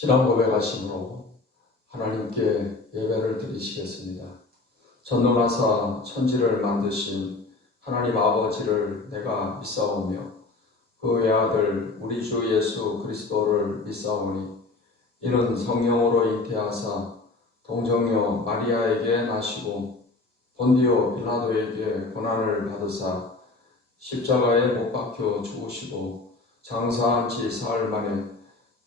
신앙 고백하심으로 하나님께 예배를 드리시겠습니다. 전능하사 천지를 만드신 하나님 아버지를 내가 믿사오며 그 외아들 우리 주 예수 그리스도를 믿사오니 이는 성령으로 잉태하사 동정녀 마리아에게 나시고 본디오 빌라도에게 고난을 받으사 십자가에 못 박혀 죽으시고 장사한 지 사흘 만에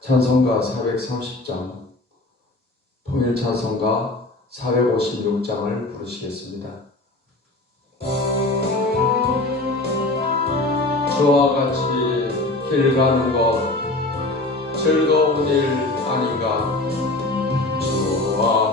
찬송가 430장, 통일 찬송가 456장을 부르시겠습니다. 주와 같이 길 가는 것 즐거운 일 아닌가? 같이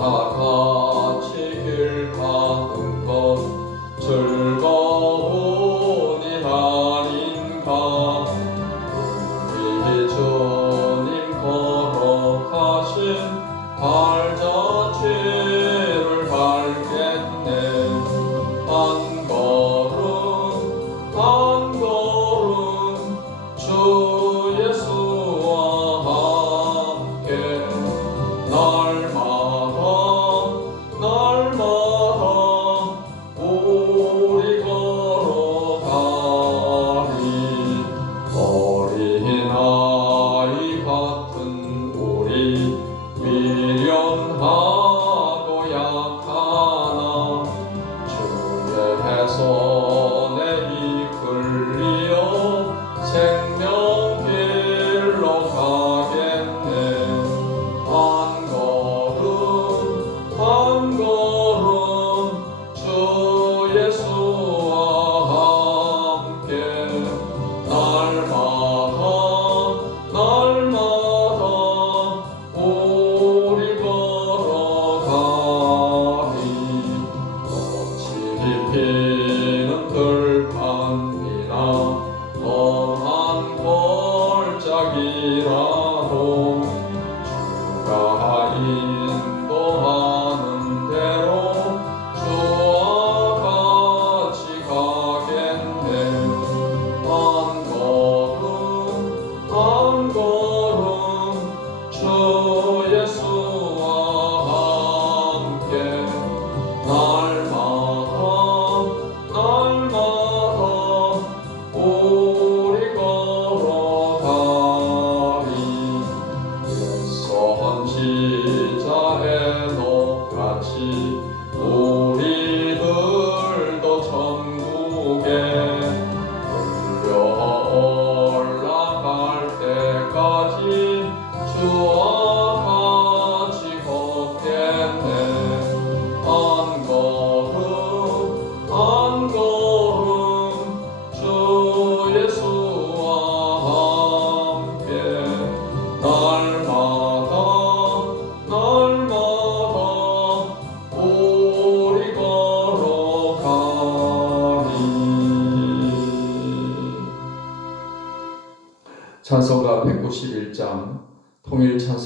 주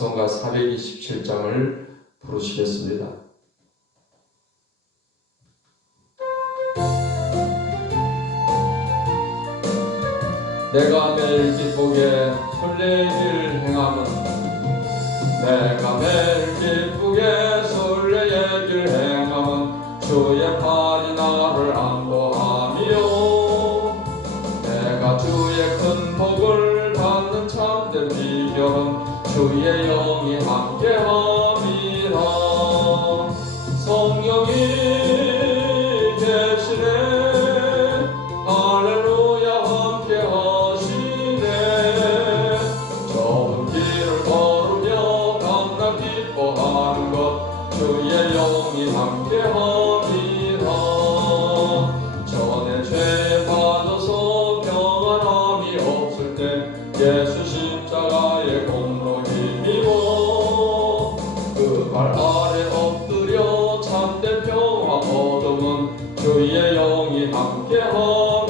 찬송가 427장을 부르시겠습니다. 내가 매일 기쁘게 길 행함은 내가 매일 기쁘게 순례 비결은 주의 영 성령이 함께하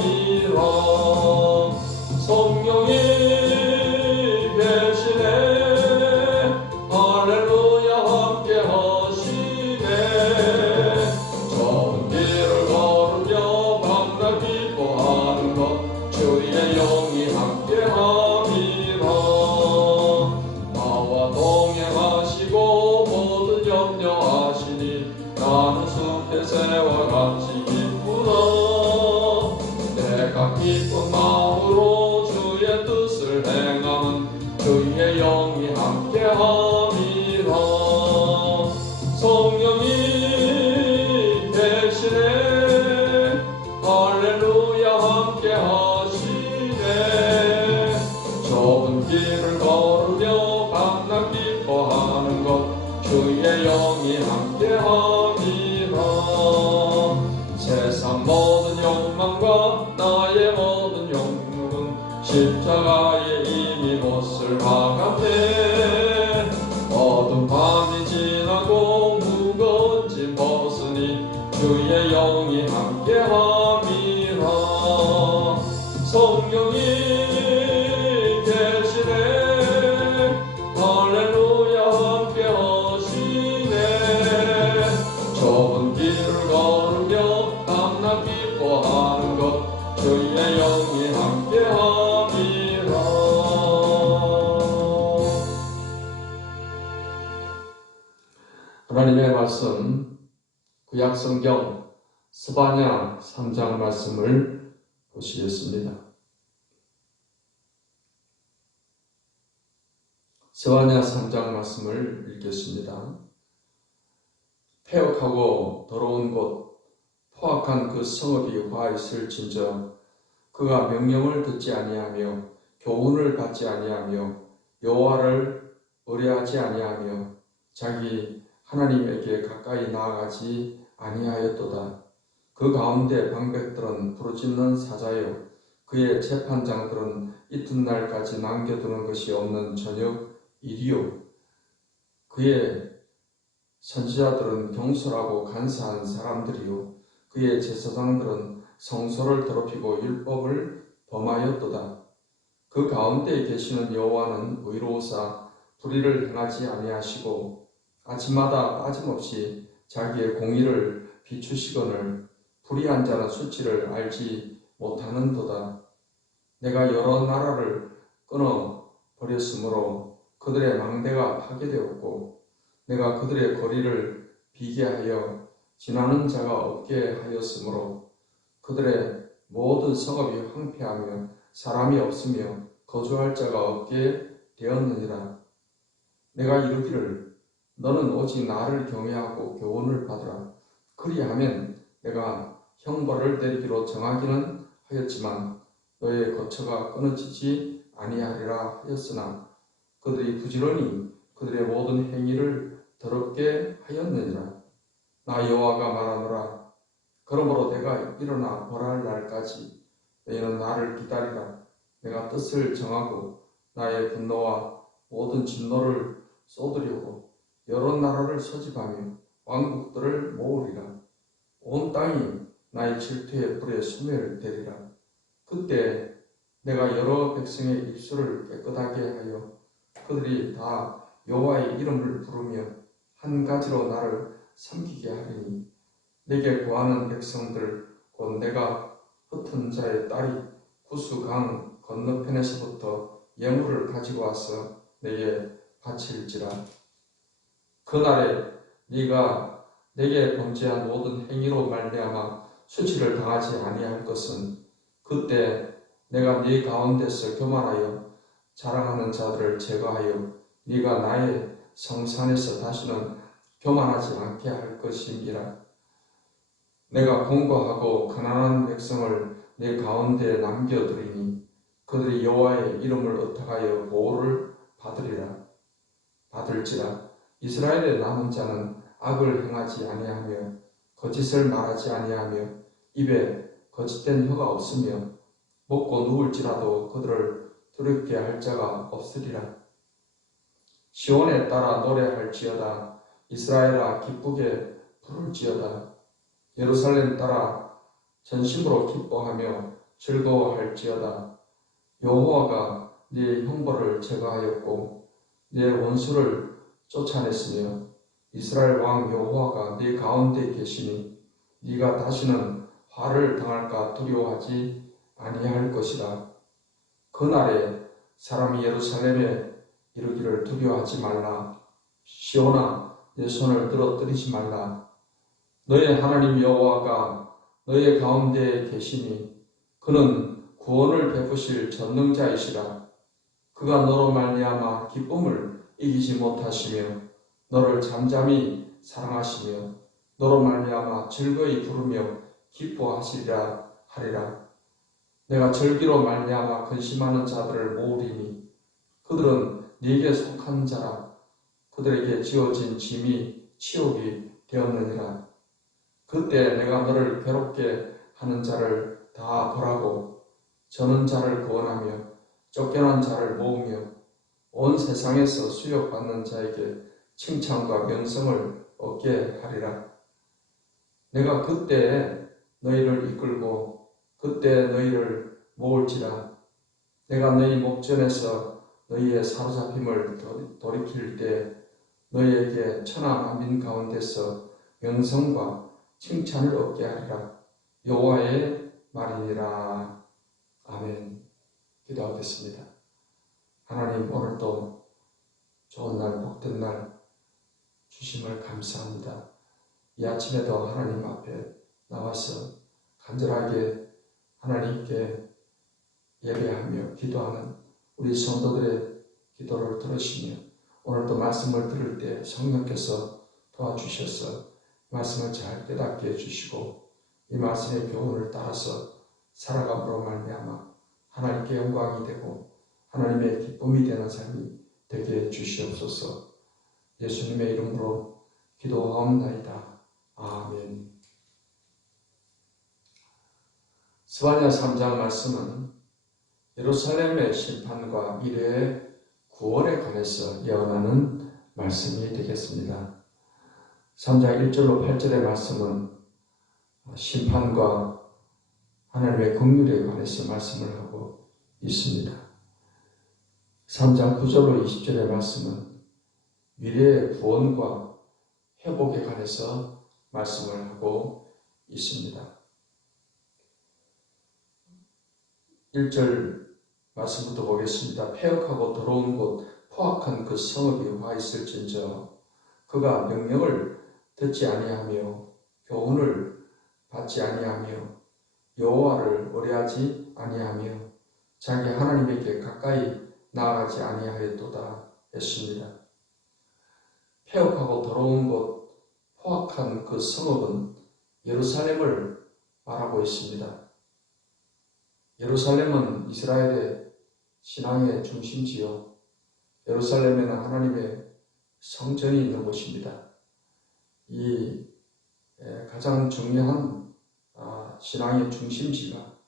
구약 성경 스바냐 3장 말씀을 보시겠습니다. 스바냐 3장 말씀을 읽겠습니다. 폐역하고 더러운 곳 포악한 그 성읍이 화 있을 진저 그가 명령을 듣지 아니하며 교훈을 받지 아니하며 여호와를 의뢰하지 아니하며 자기 하나님에게 가까이 나아가지 아니하였도다. 그 가운데 방백들은 부르짖는 사자요 그의 재판장들은 이튿날까지 남겨두는 것이 없는 저녁 일이요 그의 선지자들은 경솔하고 간사한 사람들이요 그의 제사장들은 성소를 더럽히고 율법을 범하였도다. 그 가운데 계시는 여호와는 의로우사 불의를 행하지 아니하시고 아침마다 빠짐없이 자기의 공의를 비추시거늘 불의한 자는 수치를 알지 못하는도다. 내가 여러 나라를 끊어 버렸으므로 그들의 망대가 파괴되었고 내가 그들의 거리를 비게 하여 지나는 자가 없게 하였으므로 그들의 모든 성읍이 황폐하며 사람이 없으며 거주할 자가 없게 되었느니라. 내가 이르기를 너는 오직 나를 경외하고 교훈을 받으라. 그리하면 내가 형벌을 내리기로 정하기는 하였지만 너의 거처가 끊어지지 아니하리라 하였으나 그들이 부지런히 그들의 모든 행위를 더럽게 하였느니라. 나 여호와가 말하노라. 그러므로 내가 일어나 벌할 날까지 너희는 나를 기다리라. 내가 뜻을 정하고 나의 분노와 모든 진노를 쏟으려고 여러 나라를 소집하며 왕국들을 모으리라. 온 땅이 나의 질투의 불에 소멸되리라. 그때 내가 여러 백성의 입술을 깨끗하게 하여 그들이 다 여호와의 이름을 부르며 한 가지로 나를 섬기게 하리니 내게 구하는 백성들 곧 내가 흩은 자의 딸이 구수 강 건너편에서부터 예물을 가지고 와서 내게 바칠지라 그날에 네가 내게 범죄한 모든 행위로 말미암아 수치를 당하지 아니할 것은 그때 내가 네 가운데서 교만하여 자랑하는 자들을 제거하여 네가 나의 성산에서 다시는 교만하지 않게 할 것임이라. 내가 공고하고 가난한 백성을 내 가운데 남겨두리니 그들이 여호와의 이름을 의탁하여 보호를 받으리라. 받을지라 이스라엘의 남은 자는 악을 행하지 아니하며 거짓을 말하지 아니하며 입에 거짓된 혀가 없으며 먹고 누울지라도 그들을 두렵게 할 자가 없으리라. 시온에 따라 노래할지어다. 이스라엘아 기쁘게 부를지어다. 예루살렘 따라 전심으로 기뻐하며 즐거워할지어다. 여호와가 네 형벌을 제거하였고 네 원수를 쫓아냈으며 이스라엘 왕 여호와가 네 가운데 계시니 네가 다시는 화를 당할까 두려워하지 아니할 것이다. 그날에 사람이 예루살렘에 이르기를 두려워하지 말라. 시온아 내 손을 들어뜨리지 말라. 너의 하나님 여호와가 너의 가운데 계시니 그는 구원을 베푸실 전능자이시라. 그가 너로 말미암아 기쁨을 이기지 못하시며 너를 잠잠히 사랑하시며 너로 말미암아 즐거이 부르며 기뻐하시리라 하리라. 내가 절기로 말미암아 근심하는 자들을 모으리니 그들은 네게 속한 자라. 그들에게 지어진 짐이 치욕이 되었느니라. 그때 내가 너를 괴롭게 하는 자를 다 벌하고 저는 자를 구원하며 쫓겨난 자를 모으며 온 세상에서 수욕받는 자에게 칭찬과 명성을 얻게 하리라. 내가 그때에 너희를 이끌고 그때 너희를 모을지라. 내가 너희 목전에서 너희의 사로잡힘을 돌이킬 때 너희에게 천하 만민 가운데서 명성과 칭찬을 얻게 하리라. 여호와의 말이니라. 아멘. 기도하겠습니다. 하나님 오늘도 좋은 날 복된 날 주심을 감사합니다. 이 아침에도 하나님 앞에 나와서 간절하게 하나님께 예배하며 기도하는 우리 성도들의 기도를 들으시며 오늘도 말씀을 들을 때 성령께서 도와주셔서 말씀을 잘 깨닫게 해주시고 이 말씀의 교훈을 따라서 살아감으로 말미암아 하나님께 영광이 되고 하나님의 기쁨이 되는 삶이 되게 해주시옵소서 예수님의 이름으로 기도하옵나이다. 아멘 스바냐 3장 말씀은 예루살렘의 심판과 미래의 구원에 관해서 예언하는 말씀이 되겠습니다. 3장 1절로 8절의 말씀은 심판과 하나님의 긍휼에 관해서 말씀을 하고 있습니다. 3장 9절로 20절의 말씀은 미래의 구원과 회복에 관해서 말씀을 하고 있습니다. 1절 말씀부터 보겠습니다. 폐역하고 더러운 곳, 포악한 그 성읍이 와 있을진저 그가 명령을 듣지 아니하며 교훈을 받지 아니하며 여호와를 의뢰하지 아니하며 자기 하나님에게 가까이 나아가지 아니하였도다 했습니다. 폐역하고 더러운 곳, 포악한 그 성읍은 예루살렘을 말하고 있습니다. 예루살렘은 이스라엘의 신앙의 중심지요. 예루살렘에는 하나님의 성전이 있는 곳입니다. 이 가장 중요한 아, 신앙의 중심지가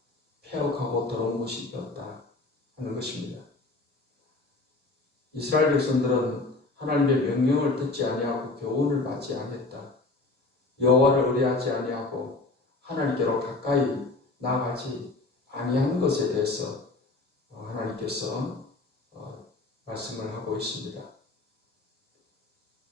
폐역하고 더러운 곳이 되었다 하는 것입니다. 이스라엘 백성들은 하나님의 명령을 듣지 아니하고 교훈을 받지 않았다. 여호와를 의뢰하지 아니하고 하나님께로 가까이 나가지 아니한 것에 대해서 어, 하나님께서 어, 말씀을 하고 있습니다.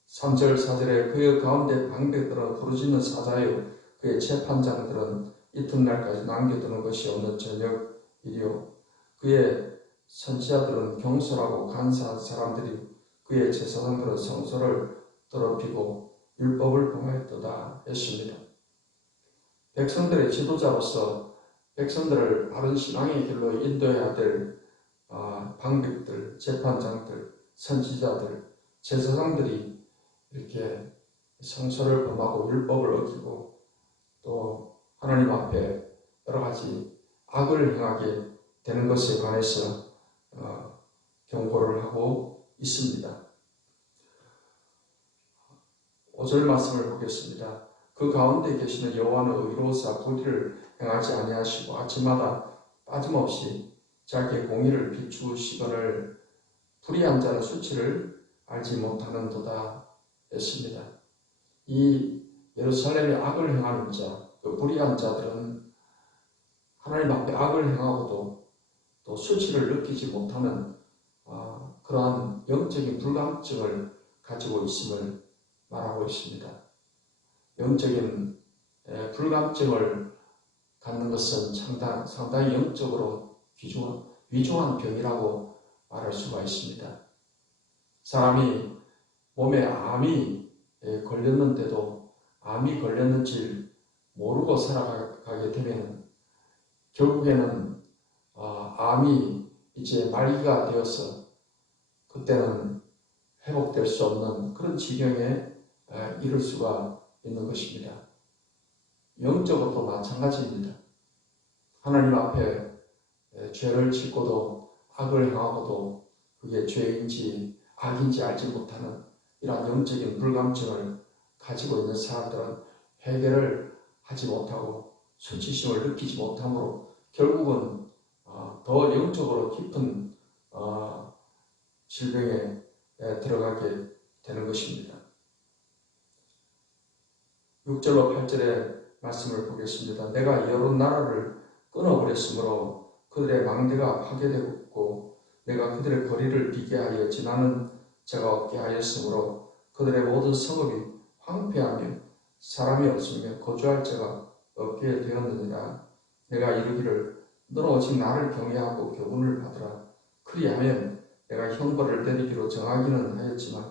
3절 4절에 그의 가운데 방백들은 부르짖는 사자요 그의 재판장들은 이튿날까지 남겨두는 것이 없는 저녁이요 그의 선지자들은 경솔하고 간사한 사람들이 그의 제사장들은 성소를 더럽히고 율법을 범하였도다 했습니다. 백성들의 지도자로서 백성들을 바른 신앙의 길로 인도해야 될 아, 방백들, 재판장들, 선지자들, 제사장들이 이렇게 성서를 범하고 율법을 어기고 또 하나님 앞에 여러 가지 악을 행하게 되는 것에 관해서 어, 경고를 하고 있습니다. 5절 말씀을 보겠습니다. 그 가운데 계시는 여호와는 의로우사 불의를 행하지 아니하시고 아침마다 빠짐없이 자기의 공의를 비추시거늘 불의한 자는 수치를 알지 못하는도다 했습니다. 이 예루살렘의 악을 행하는 자, 그 불의한 자들은 하나님 앞에 악을 행하고도 또 수치를 느끼지 못하는 어, 그러한 영적인 불감증을 가지고 있음을 말하고 있습니다. 영적인 에, 불감증을 갖는 것은 상당, 상당히 영적으로 위중한, 위중한 병이라고 말할 수가 있습니다. 사람이 몸에 암이 걸렸는데도 암이 걸렸는지 모르고 살아가게 되면 결국에는 어, 암이 이제 말기가 되어서 그때는 회복될 수 없는 그런 지경에 에, 이를 수가 있는 것입니다. 영적으로도 마찬가지입니다. 하나님 앞에 에, 죄를 짓고도 악을 행하고도 그게 죄인지 악인지 알지 못하는 이러한 영적인 불감증을 가지고 있는 사람들은 회개를 하지 못하고 수치심을 느끼지 못하므로 결국은 어, 더 영적으로 깊은 어, 질병에 들어가게 되는 것입니다. 6절로 8절의 말씀을 보겠습니다. 내가 여러 나라를 끊어버렸으므로 그들의 망대가 파괴되었고 내가 그들의 거리를 비게 하여 지나는 자가 없게 하였으므로 그들의 모든 성읍이 황폐하며 사람이 없으며 거주할 자가 없게 되었느니라. 내가 이르기를 너는 오직 나를 경외하고 교훈을 받으라. 그리하면 내가 형벌을 내리기로 정하기는 하였지만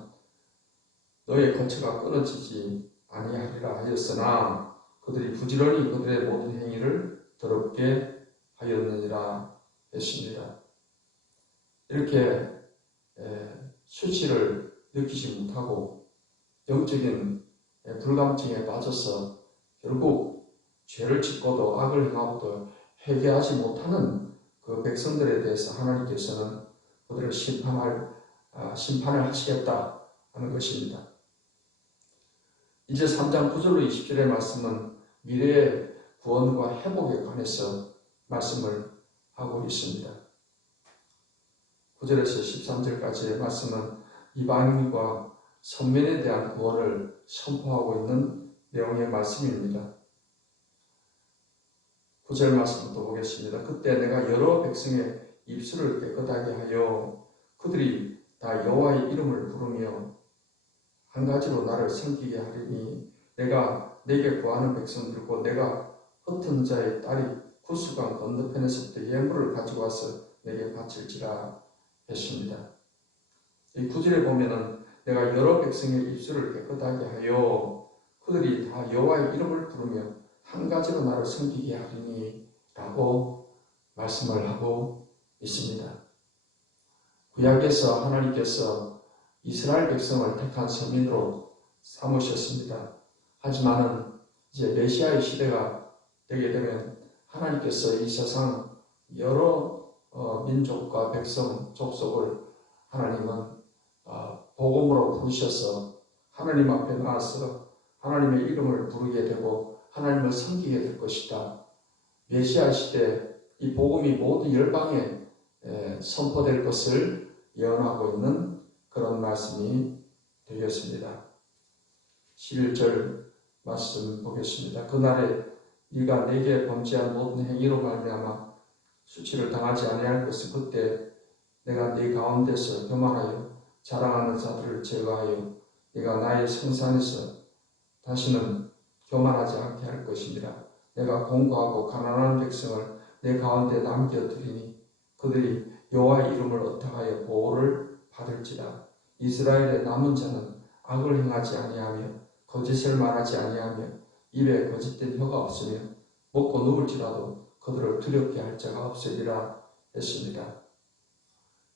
너의 거처가 끊어지지 아니하리라 하였으나 그들이 부지런히 그들의 모든 행위를 더럽게 하였느니라 했습니다. 이렇게 수치를 느끼지 못하고 영적인 불감증에 빠져서 결국 죄를 짓고도 악을 행하고도 회개하지 못하는 그 백성들에 대해서 하나님께서는 그들을 심판할 아, 심판을 하시겠다 하는 것입니다. 이제 3장 9절로 20절의 말씀은 미래의 구원과 회복에 관해서 말씀을 하고 있습니다. 9절에서 13절까지의 말씀은 이방인과 선면에 대한 구원을 선포하고 있는 내용의 말씀입니다. 9절 말씀부터 보겠습니다. 그때 내가 여러 백성의 입술을 깨끗하게 하여 그들이 다 여호와의 이름을 부르며 한 가지로 나를 섬기게 하리니 내가 내게 구하는 백성들고 내가 흩은 자의 딸이 구수강 건너편에서부터 예물을 가지고 와서 내게 바칠지라 했습니다. 이 구절에 보면은 내가 여러 백성의 입술을 깨끗하게 하여 그들이 다 여호와의 이름을 부르며 한 가지로 나를 섬기게 하리니 라고 말씀을 하고 있습니다. 구약에서 하나님께서 이스라엘 백성을 택한 서민으로 삼으셨습니다. 하지만은 이제 메시아의 시대가 되게 되면 하나님께서 이 세상 여러 어, 민족과 백성, 족속을 하나님은 어, 복음으로 부르셔서 하나님 앞에 나와서 하나님의 이름을 부르게 되고 하나님을 섬기게 될 것이다. 메시아 시대 이 복음이 모든 열방에 선포될 것을 예언하고 있는 그런 말씀이 되겠습니다. 11절 말씀 보겠습니다. 그날에 네가 내게 범죄한 모든 행위로 말미암아 수치를 당하지 아니할 것을 그때 내가 네 가운데서 교만하여 자랑하는 자들을 제거하여 네가 나의 성산에서 다시는 교만하지 않게 할 것입니다. 내가 공고하고 가난한 백성을 내 가운데 남겨두리니 그들이 여호와의 이름을 어떡하여 보호를 받을지라. 이스라엘의 남은 자는 악을 행하지 아니하며 거짓을 말하지 아니하며 입에 거짓된 혀가 없으며 먹고 누울지라도 그들을 두렵게 할 자가 없으리라 했습니다.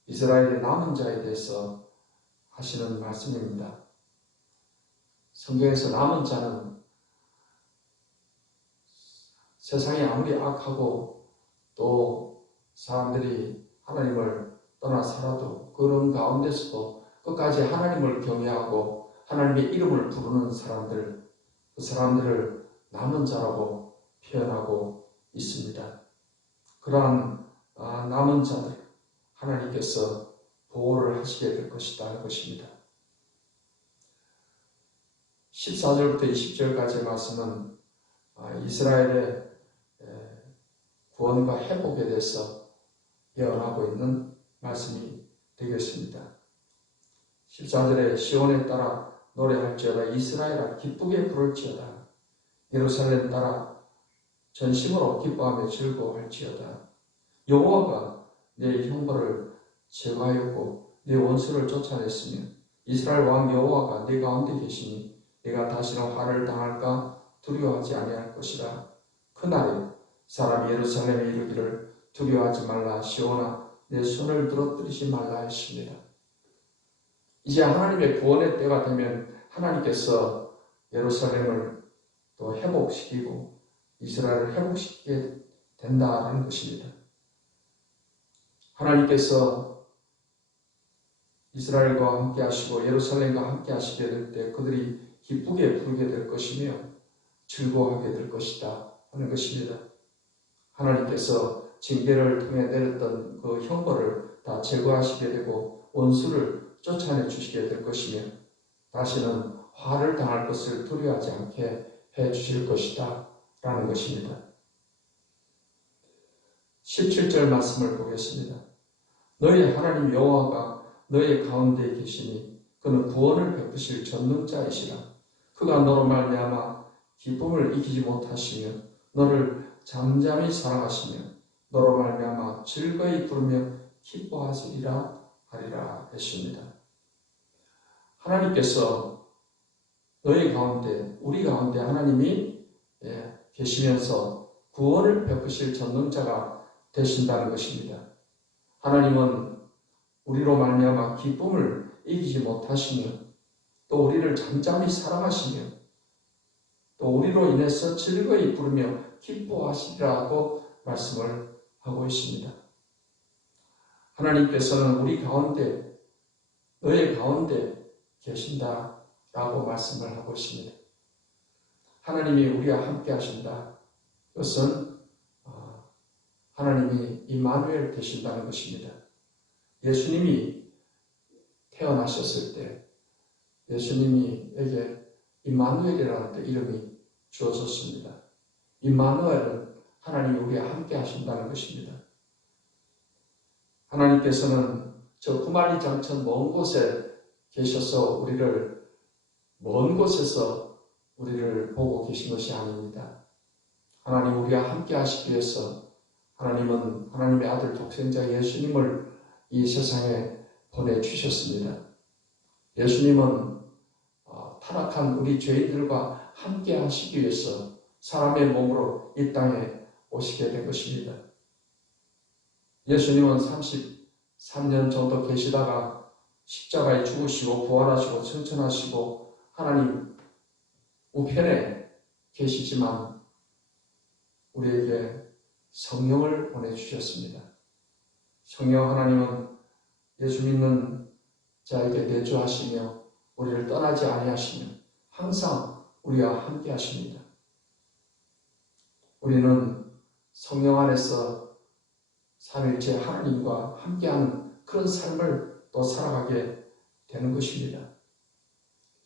이스라엘의 남은 자에 대해서 하시는 말씀입니다. 성경에서 남은 자는 세상이 아무리 악하고 또 사람들이 하나님을 떠나 살아도 그런 가운데서도 끝까지 하나님을 경외하고 하나님의 이름을 부르는 사람들, 그 사람들을 남은 자라고 표현하고 있습니다. 그러한 아, 남은 자들, 하나님께서 보호를 하시게 될 것이다 할 것입니다. 14절부터 20절까지의 말씀은 아, 이스라엘의 구원과 회복에 대해서 예언하고 있는 말씀이 되겠습니다. 14절에 시온에 따라 노래할지어다 이스라엘아 기쁘게 부를지어다. 예루살렘 따라 전심으로 기뻐하며 즐거워할지어다. 여호와가 내 형벌을 제거하였고 내 원수를 쫓아냈으며 이스라엘 왕 여호와가 내 가운데 계시니 내가 다시는 화를 당할까 두려워하지 아니할 것이라. 그날에 사람이 예루살렘에 이르기를 두려워하지 말라 시온아 내 손을 들어뜨리지 말라 했습니다. 이제 하나님의 구원의 때가 되면 하나님께서 예루살렘을 또 회복시키고 이스라엘을 회복시키게 된다라는 것입니다. 하나님께서 이스라엘과 함께 하시고 예루살렘과 함께 하시게 될 때 그들이 기쁘게 부르게 될 것이며 즐거워하게 될 것이다 하는 것입니다. 하나님께서 징계를 통해 내렸던 그 형벌을 다 제거하시게 되고 원수를 쫓아내 주시게 될 것이며 다시는 화를 당할 것을 두려워하지 않게 해 주실 것이다 라는 것입니다. 17절 말씀을 보겠습니다. 너희 하나님 여호와가 너희 가운데 계시니 그는 구원을 베푸실 전능자이시라. 그가 너로 말미암아 기쁨을 이기지 못하시며 너를 잠잠히 사랑하시며 너로 말미암아 즐거이 부르며 기뻐하시리라 하리라 했습니다. 하나님께서 너희 가운데 우리 가운데 하나님이 예, 계시면서 구원을 베푸실 전능자가 되신다는 것입니다. 하나님은 우리로 말미암아 기쁨을 이기지 못하시며 또 우리를 잠잠히 사랑하시며 또 우리로 인해서 즐거이 부르며 기뻐하시리라고 말씀을 하고 있습니다. 하나님께서는 우리 가운데 너의 가운데 계신다라고 말씀을 하고 있습니다. 하나님이 우리와 함께 하신다. 그것은 어, 하나님이 이마누엘 되신다는 것입니다. 예수님이 태어나셨을 때 예수님이에게 이마누엘이라는 이름이 주어졌습니다. 이마누엘은 하나님이 우리와 함께 하신다는 것입니다. 하나님께서는 저 구만리 장천 먼 곳에 계셔서 우리를 먼 곳에서 우리를 보고 계신 것이 아닙니다. 하나님 우리와 함께 하시기 위해서 하나님은 하나님의 아들 독생자 예수님을 이 세상에 보내주셨습니다. 예수님은 어, 타락한 우리 죄인들과 함께 하시기 위해서 사람의 몸으로 이 땅에 오시게 된 것입니다. 예수님은 33년 정도 계시다가 십자가에 죽으시고 부활하시고 천천하시고 하나님 우편에 계시지만 우리에게 성령을 보내주셨습니다. 성령 하나님은 예수 믿는 자에게 내주하시며 우리를 떠나지 아니하시며 항상 우리와 함께 하십니다. 우리는 성령 안에서 삼일째 하나님과 함께하는 그런 삶을 또 살아가게 되는 것입니다.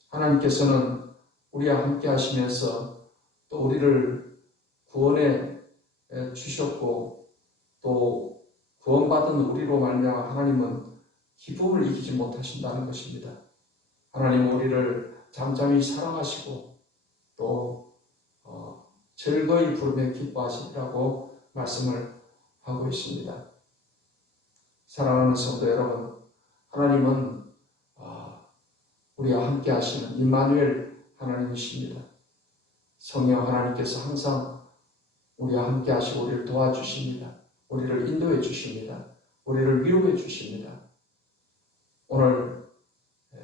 하나님께서는 우리와 함께 하시면서 또 우리를 구원해 주셨고 또 구원받은 우리로 말미암아 하나님은 기쁨을 이기지 못하신다는 것입니다. 하나님은 우리를 잠잠히 사랑하시고 또 어, 즐거이 부르며 기뻐하시라고 말씀을 하고 있습니다. 사랑하는 성도 여러분, 하나님은 어, 우리와 함께 하시는 임마누엘 하나님이십니다. 성령 하나님께서 항상 우리와 함께 하시고 우리를 도와주십니다. 우리를 인도해 주십니다. 우리를 위로해 주십니다. 오늘 예,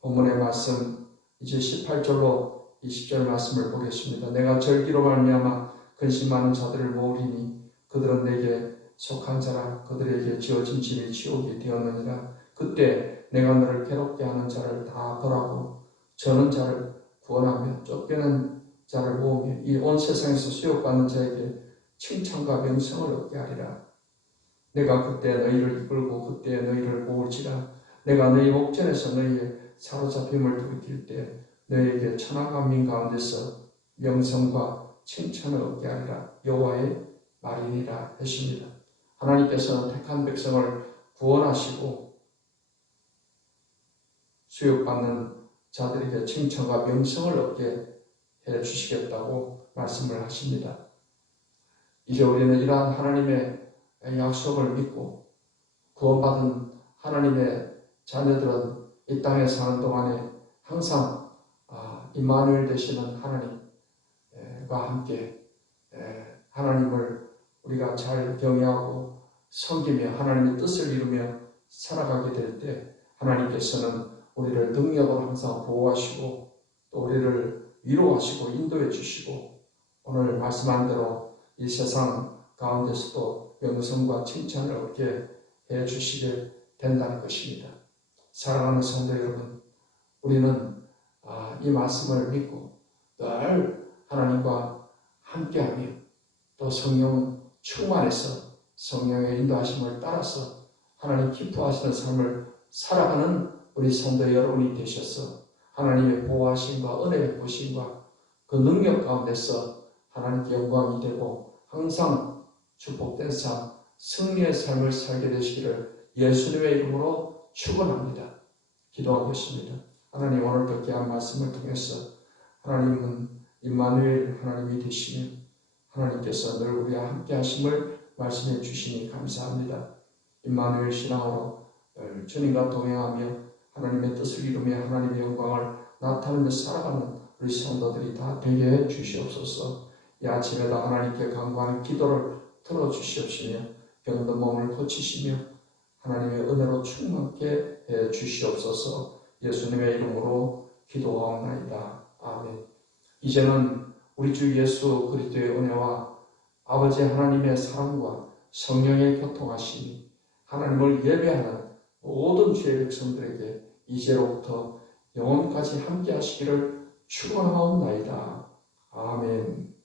본문의 말씀 이제 18절로 20절 말씀을 보겠습니다. 내가 절기로 말미암아 근심 많은 자들을 모으리니 그들은 내게 속한 자라 그들에게 지어진 집이 지옥이 되었느니라 그때 내가 너를 괴롭게 하는 자를 다 벌하고 저는 자를 구원하며 쫓겨난 자를 모으며 이 온 세상에서 수욕받는 자에게 칭찬과 명성을 얻게 하리라. 내가 그때 너희를 이끌고 그때 너희를 모을지라. 내가 너희 목전에서 너희의 사로잡힘을 돌이킬 때 너희에게 천하 만민 가운데서 명성과 칭찬을 얻게 하리라. 여호와의 말이니라 했습니다. 하나님께서는 택한 백성을 구원하시고 수욕받는 자들에게 칭찬과 명성을 얻게 해 주시겠다고 말씀을 하십니다. 이제 우리는 이러한 하나님의 약속을 믿고 구원받은 하나님의 자녀들은 이 땅에 사는 동안에 항상 이마누엘 되시는 하나님과 함께 하나님을 우리가 잘 경외하고 섬기며 하나님의 뜻을 이루며 살아가게 될 때 하나님께서는 우리를 능력으로 항상 보호하시고 또 우리를 위로하시고 인도해 주시고 오늘 말씀한 대로 이 세상 가운데서도 명성과 칭찬을 얻게 해 주시게 된다는 것입니다. 사랑하는 성도 여러분, 우리는 아, 이 말씀을 믿고 늘 하나님과 함께하며 또 성령 충만해서 성령의 인도하심을 따라서 하나님 기뻐하시는 삶을 살아가는 우리 성도 여러분이 되셔서 하나님의 보호하심과 은혜의 보심과 그 능력 가운데서 하나님께 영광이 되고 항상 축복된 삶, 승리의 삶을 살게 되시기를 예수님의 이름으로 축원합니다. 기도하겠습니다. 하나님 오늘도 귀한 말씀을 통해서 하나님은 임마누엘 하나님이 되시며 하나님께서 늘 우리와 함께 하심을 말씀해 주시니 감사합니다. 임마누엘 신앙으로 늘 주님과 동행하며 하나님의 뜻을 이루며 하나님의 영광을 나타내며 살아가는 우리 성도들이 다 되게 해 주시옵소서. 이 아침에도 하나님께 간구하는 기도를 들어 주시옵시며 병든 몸을 고치시며 하나님의 은혜로 충만케 해 주시옵소서. 예수님의 이름으로 기도하옵나이다. 아멘. 이제는 우리 주 예수 그리스도의 은혜와 아버지 하나님의 사랑과 성령의 교통하심이 하나님을 예배하는 모든 주의 백성들에게 이제로부터 영원까지 함께 하시기를 축원하옵나이다. 아멘.